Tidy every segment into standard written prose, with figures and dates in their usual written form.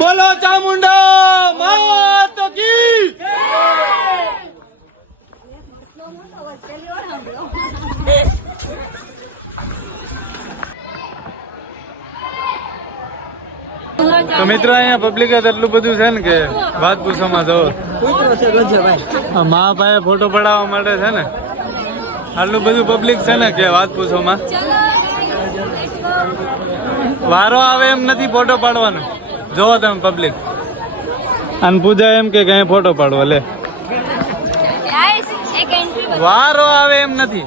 બોલો ચામુંડા માત કી તો મિત્રો અહીંયા પબ્લિક એટલું બધું છે ને કે વાત પૂછવામાં જો મા ભાઈ ફોટો પડાવવા માટે છે ને આટલું બધું પબ્લિક છે ને કે વાત પૂછવામાં વારો આવે એમ નથી ફોટો પાડવાનો. જોવો તમે પબ્લિક અને પૂજા એમ કે કઈ ફોટો પાડવો લે વારો આવે એમ નથી.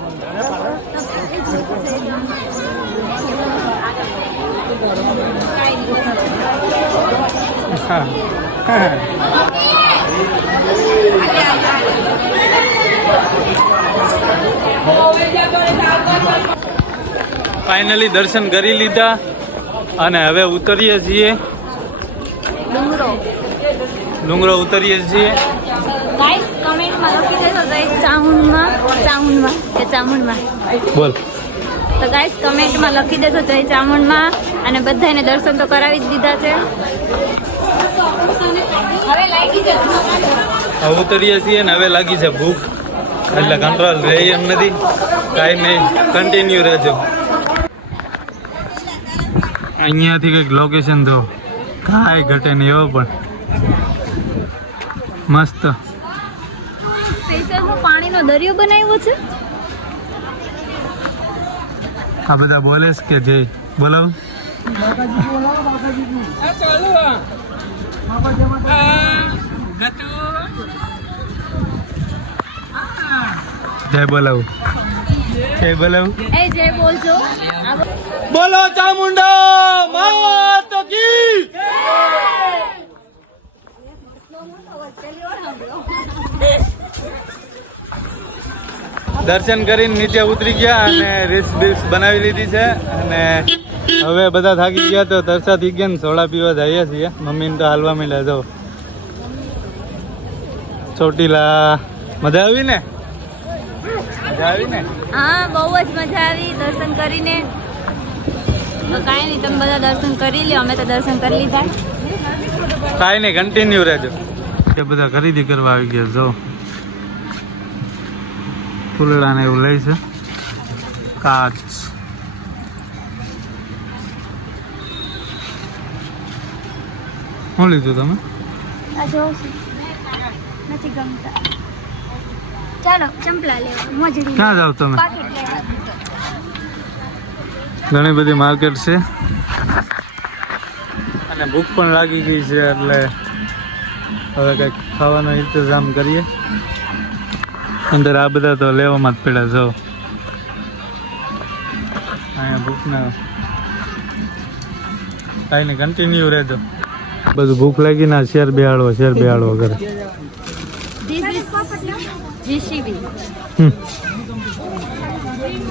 ફાઇનલી દર્શન કરી લીધા અને હવે ઉતરીએ છીએ ડુંગરો ઉતરીએ છીએ. ગાઈસ કમેન્ટમાં લખી દેજો ગાઈસ ચામુંડમાં બોલ તો ગાઈસ કમેન્ટમાં લખી દેજો જય ચામુંડમાં અને બધાને દર્શન તો કરાવી જ દીધા છે. હવે લાગી જશે હવે ઉતરીએ છીએ ને હવે લાગી છે ભૂખ એટલે કંટ્રોલ રહે એમ નથી. કાંઈ નહીં કન્ટિન્યુ રહેજો. અહીંયાથી કંઈક લોકેશન જો કાંઈ ઘટે નહીં એવો પણ મસ્ત સ્પેશિયલ પાણીનો દરિયો બનાવ્યો છે. આ બધા બોલે છે કે જય બોલાવ જય બોલાવું જય બોલાવું એ જય બોલજો. બોલો ચામુંડા માત કી દર્શન કરીને નીચે ઉતરી ગયા અને રીલ્સ બીલ્સ બનાવી લીધી છે અને હવે બધા થાકી ગયા તો તરસા થઈ ગયા ને સોડા પીવા જઈએ છીએ. મમ્મીને તો હાલવા માંડ્યા જો ચોટીલા. મજા આવી ને હા બહુ જ મજા આવી દર્શન કરીને. તો કાંઈ નહીં તમે બધા દર્શન કરી લ્યો અમે તો દર્શન કરી લીધા. કાંઈ નહીં કન્ટિન્યુ રહેજો. એ બધા ખરીદી કરવા આવી ગયા જો ફૂલડા ને એવું લઈ છે. કાચ શું લીધું તમે? નથી ગમતા. ચાલો ચંપલા લેવા મોજડી. ક્યાં જાવ તમે? ઘણી બધી માર્કેટ છે અને ભૂખ પણ લાગી ગઈ છે એટલે હવે કંઈક ખાવાનો ઇંતજામ કરીએ. અંદર આ બધા તો લેવામાં જ પડ્યા જો અહીંયા ભૂખના કાંઈ નહીં કન્ટિન્યુ રહેજો. બધું ભૂખ લાગી ના શેર બેહાડવો કરે.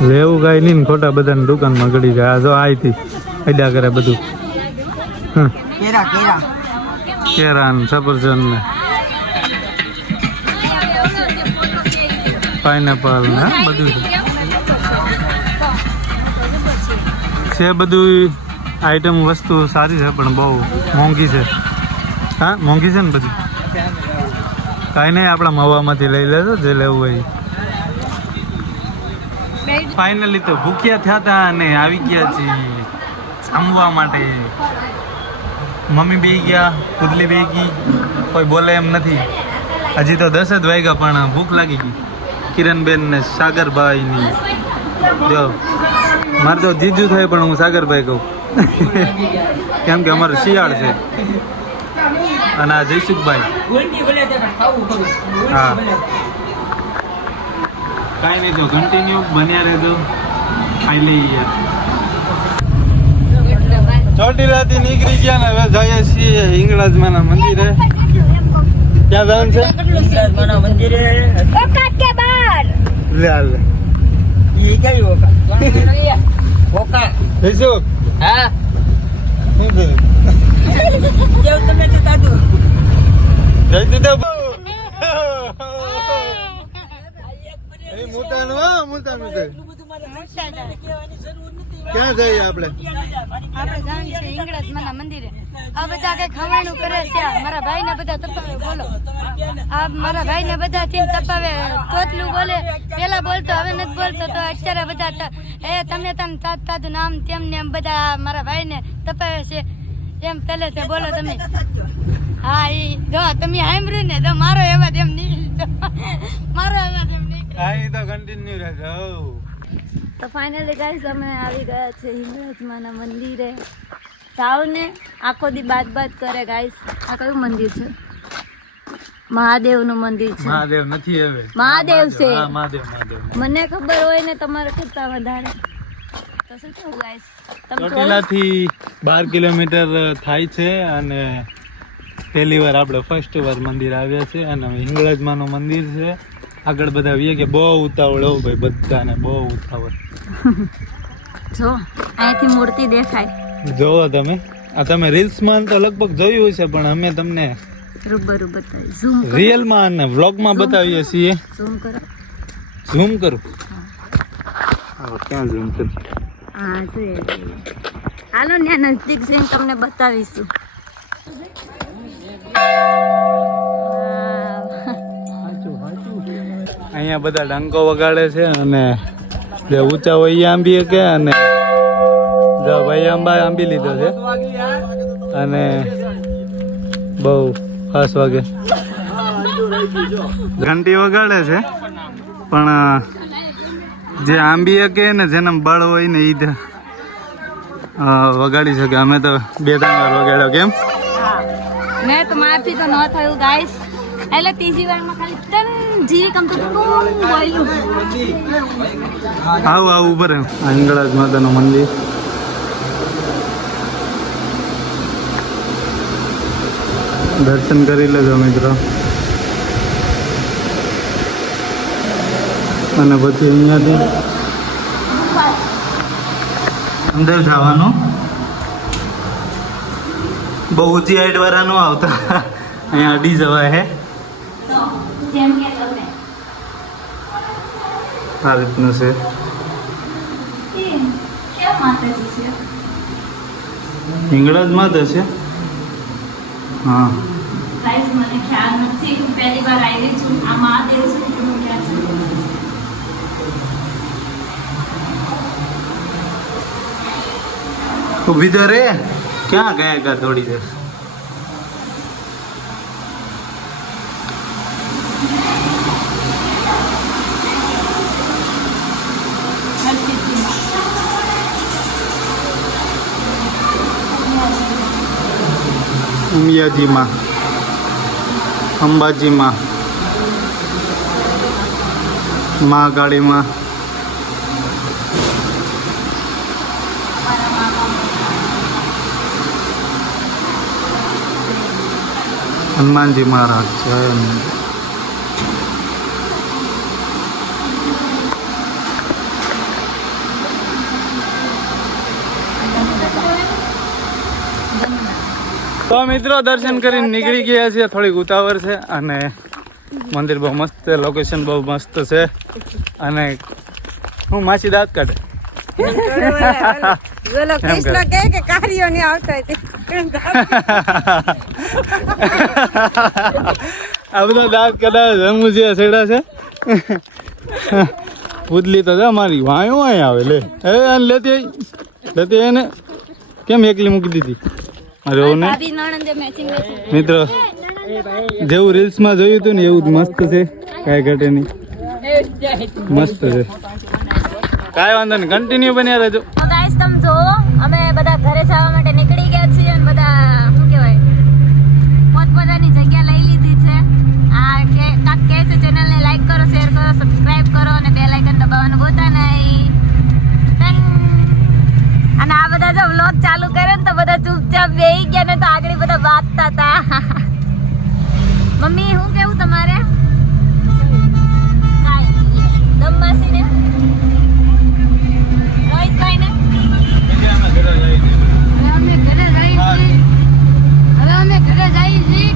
લેવું કાંઈ નહીં ને ખોટા બધાની દુકાનમાં ગળી જાય. આ જો આઈથી અડ્યા કરે બધું. કેરા ને સફરજન ને પાઇનેપલ ને બધું છે. બધું આઈટમ વસ્તુ સારી છે પણ બહુ મોંઘી છે. હા મોંઘી છે ને બધી. કાંઈ નહીં આપણા મવામાંથી લઈ લેજો જે લેવું હોય. ફાઇનલી તો ભૂખ્યા થયા હતા અને આવી ગયા છીએ જમવા માટે. મમ્મી બે ગયા, પુતલી બે ગઈ, કોઈ બોલે એમ નથી. હજી તો 10 જ વાગ્યા પણ ભૂખ લાગી ગઈ. કિરણબેન ને સાગરભાઈ ની જો મારે તો જીજુ થાય પણ હું સાગરભાઈ કહું કેમ કે અમારું શિયાળ છે. અને આ જયસુખભાઈ. હા કાંઈ નહીં તો કન્ટિન્યુ બન્યા રહેજો. ખાઈ લઈએ. ચોટીલાથી નીકળી ગયા ને હવે જઈએ છીએ હિંગળાજમાના મંદિરે. ક્યાં જવાનું છે? હિંગળાજમાના મંદિરે. ઓકાત કે બાર લે હાલ ઈ કઈ ઓકા જયસુખ. હા શું થયું? કેવું તમે તો દાદુ જઈ દીધા. મુતાનું ક્યાં જઈએ આપણે? આપણે જવાનું છે હિંગળાજમાના મંદિરે. આ બધા કઈ ખવાણું કરે છે મારા ભાઈ ને બધા તપાવે બોલો આ મારા ભાઈ ને બધા થી તપાવે તોતલું બોલે પેલા બોલતો હવે નથી બોલતો તો અત્યારે બધા તમે તને તાતું નામ તેમ ને એમ બધા મારા ભાઈ ને તપાવે છે એમ પેલે છે બોલો તમે હા ઈ જો તમે સાંભળ્યું ને તો મારો અવાજ એમ નહીં મારો અવાજ એમ નહીં કાઈ તો કન્ટિન્યુ રહેજો. તો ફાઇનલી ગાઈસ અમે આવી ગયા છે હિંગળાજમાના મંદિરે. જાઓ ને આખો દી બાત કરે ગાઈસ. આ કયું મંદિર છે? મહાદેવનું મંદિર છે. મહાદેવ નથી હવે મહાદેવ છે. હા મહાદેવ. મને ખબર હોય ને તમારે કરતા વધારે તો શું થયું ગાઈસ? ચોટીલાથી 12 કિલોમીટર થાય છે અને પહેલી વાર આપણે ફર્સ્ટ વાર મંદિર આવ્યા છે અને હિંગળાજમાનું મંદિર છે. આગળ બધા વીએ કે બહુ ઉતાવળ હો ભાઈ, બધાને બહુ ઉતાવળ. જો અહીંથી મૂર્તિ દેખાય. જોવો તમે આ તમે રીલ્સમાં તો લગભગ જોયું હશે પણ અમે તમને રૂબરૂ બતાવી. ઝૂમ રિયલમાં અને વ્લોગમાં બતાવીએ છીએ. ઝૂમ કરો. ઝૂમ કરું ક્યાં ઝૂમ કરું? હા છે. હાલો ને નજદીક જઈને તમને બતાવીશું. અહીંયા બધા ડંકો વગાડે છે અને જે ઊંચા હોય એ આંબી કે અને જો ભાઈ આંબી લીધો છે અને બહુ ખાસ વાગે ઘંટી વગાડે છે પણ જે આંબી કે ને જેને બળ હોય ને એ વગાડી શકે. અમે તો 2-3 વાર વગાડ્યો. કેમ? મેં તો મારથી તો ન થયું ગાઈસ. એટલે ત્રીજી વારમાં ખાલી તન જી કમ તો બોલ્યું. આવું ઉપર હિંગળાજ માતાનું મંદિર. દર્શન કરી લેજો મિત્રો અને પછી અહીંયાથી અંદર જવાનું. બહુ ઊંચી હાઈટ વાળા નો આવતા, અહીંયા અડી જવાય હે. જેમ કે તમને આ રીતનું છે. કેમ માતાજી છે? હિંગળાજ માતા છે. હા ગાઈસ મને ખ્યાલ નથી. હું પહેલી વાર આવી છું. આ મહાદેવ છે કે હું ક્યાં છું? ઊભી તો રે, ક્યાં ગયા થોડી દેર? ઉમિયાજીમાં, અંબાજીમાં, મહાકાળીમાં, હનુમાનજી મહારાજ જય હનુમાન. તો મિત્રો દર્શન કરીને નીકળી ગયા છે. થોડીક ઉતાવળ છે અને મંદિર બહુ મસ્ત છે, લોકેશન બહુ મસ્ત છે અને હું માસી દાંત કાઢે. બોલો કૃષ્ણ કહે કે કાર્યો ને આવતા આ બધા દાંત કદાચ જમું છે સેડા છે. પૂતલી તો મારી વાયો વાય આવે લે લેતી એને કેમ એકલી મૂકી દીધી? અરે ને ભાભી નણંદે મેચિંગ મિત્રો જેવું રીલ્સમાં જોયું હતું ને એવું મસ્ત છે, કાંઈ ઘટે નહીં, મસ્ત છે. કાંઈ વાંધો નહીં, કન્ટિન્યુ બન્યા રહેજો. તો ગાઈસ તમે જો અમે બધા ઘરે જવા માટે નીકળી ગયા છીએ અને બધા શું કહેવાય પોતપોતાની જગ્યા લઈ લીધી છે. આ કે કાક કહે છે ચેનલને લાઈક કરો, શેર કરો, સબસ્ક્રાઇબ કરો અને બેલ આઇકન દબાવવાનું ભૂલતા નહીં. અને આ બધા જો વ્લોગ ચાલુ કરે ને તો બધા ચૂપચાપ બેહી ગયા ને તો આગળ બધા વાગતા હતા. મમ્મી શું કેવું તમારે? દમવાસી ને રોહિતભાઈ ને હવે અમે ઘરે જઈએ છીએ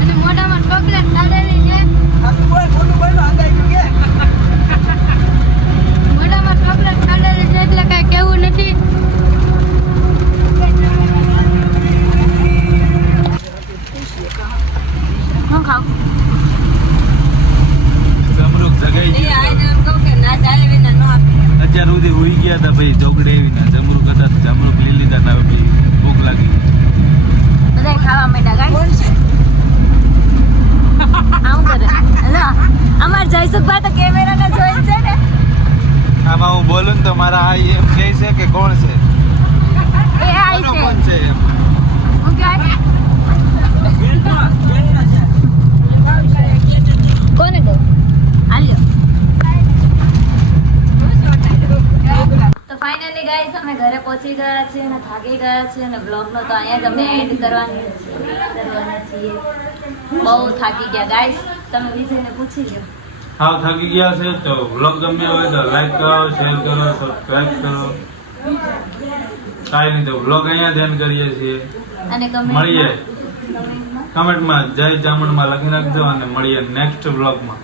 અને મોઢામાં ચોકલેટ ખાધેલી છે. મોઢામાં ચોકલેટ ખાધેલી છે એટલે કઈ કેવું નથી. છે કે કોણ છે? એ આઈ કોનો છે ફોન છે એમ? હું કહેવાય? કોને દઉં? હાલ્યો. તો ફાઇનલી ગાઈસ અમે ઘરે પહોંચી ગયા છીએ અને થાકી ગયા છીએ અને બ્લોગનો તો અહીંયા જ અમે એન્ડ કરવાના છીએ. બહુ થાકી ગયા ગાઈસ. તમે વિજયને પૂછી લો. હાવ થાકી ગયા છે તો વ્લોગ ગમ્યો હોય તો લાઈક કરો, શેર કરો, સબસ્ક્રાઇબ કરો. કાંઈ નહીં તો વ્લોગ અહીંયા ધ્યાન કરીએ છીએ. અને મળીએ કમેન્ટમાં કમેન્ટમાં જય ચામુંડમાં લખી નાખજો અને મળીએ નેક્સ્ટ વ્લોગમાં.